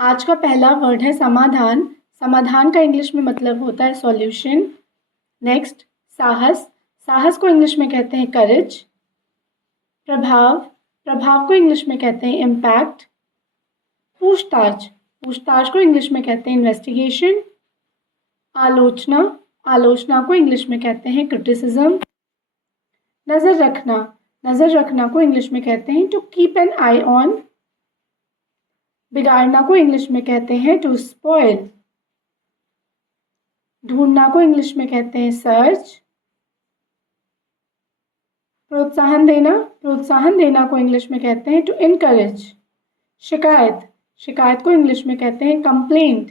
आज का पहला वर्ड है समाधान। समाधान का इंग्लिश में मतलब होता है सॉल्यूशन। नेक्स्ट, साहस। साहस को इंग्लिश में कहते हैं करेज। प्रभाव। प्रभाव को इंग्लिश में कहते हैं इम्पैक्ट। पूछताछ। पूछताछ को इंग्लिश में कहते हैं इन्वेस्टिगेशन। आलोचना। आलोचना को इंग्लिश में कहते हैं क्रिटिसिज्म। नज़र रखना। नज़र रखना को इंग्लिश में कहते हैं to keep an eye on. बिगाड़ना को इंग्लिश में कहते हैं टू स्पॉइल। ढूंढना को इंग्लिश में कहते हैं सर्च। प्रोत्साहन देना। प्रोत्साहन देना को इंग्लिश में कहते हैं टू इनकरेज। शिकायत। शिकायत को इंग्लिश में कहते हैं कंप्लेंट।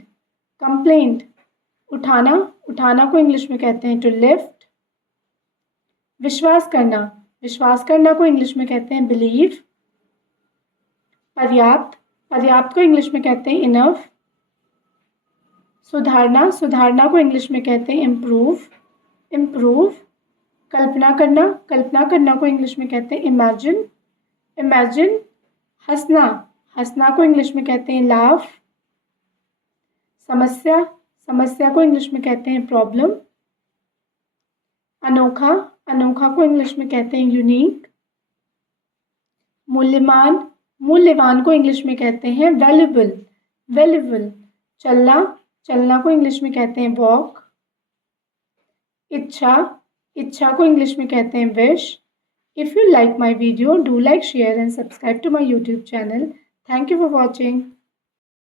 कंप्लेंट। उठाना। उठाना को इंग्लिश में कहते हैं टू लिफ्ट। विश्वास करना। विश्वास करना को इंग्लिश में कहते हैं बिलीव। पर्याप्त। पर्याप्त को इंग्लिश में कहते हैं इनफ। सुधारना। सुधारना को इंग्लिश में कहते हैं इम्प्रूव। इम्प्रूव। कल्पना करना। कल्पना करना को इंग्लिश में कहते हैं इमेजिन। इमेजिन। हंसना। हंसना को इंग्लिश में कहते हैं लाफ। समस्या। समस्या को इंग्लिश में कहते हैं प्रॉब्लम। अनोखा। अनोखा को इंग्लिश में कहते हैं यूनिक। मूल्यवान। मूल्यवान को इंग्लिश में कहते हैं वैल्यूबल। वैल्यूबल। चलना। चलना को इंग्लिश में कहते हैं वॉक। इच्छा। इच्छा को इंग्लिश में कहते हैं wish. If you like my video, do like, share and subscribe to my YouTube channel. Thank you for watching.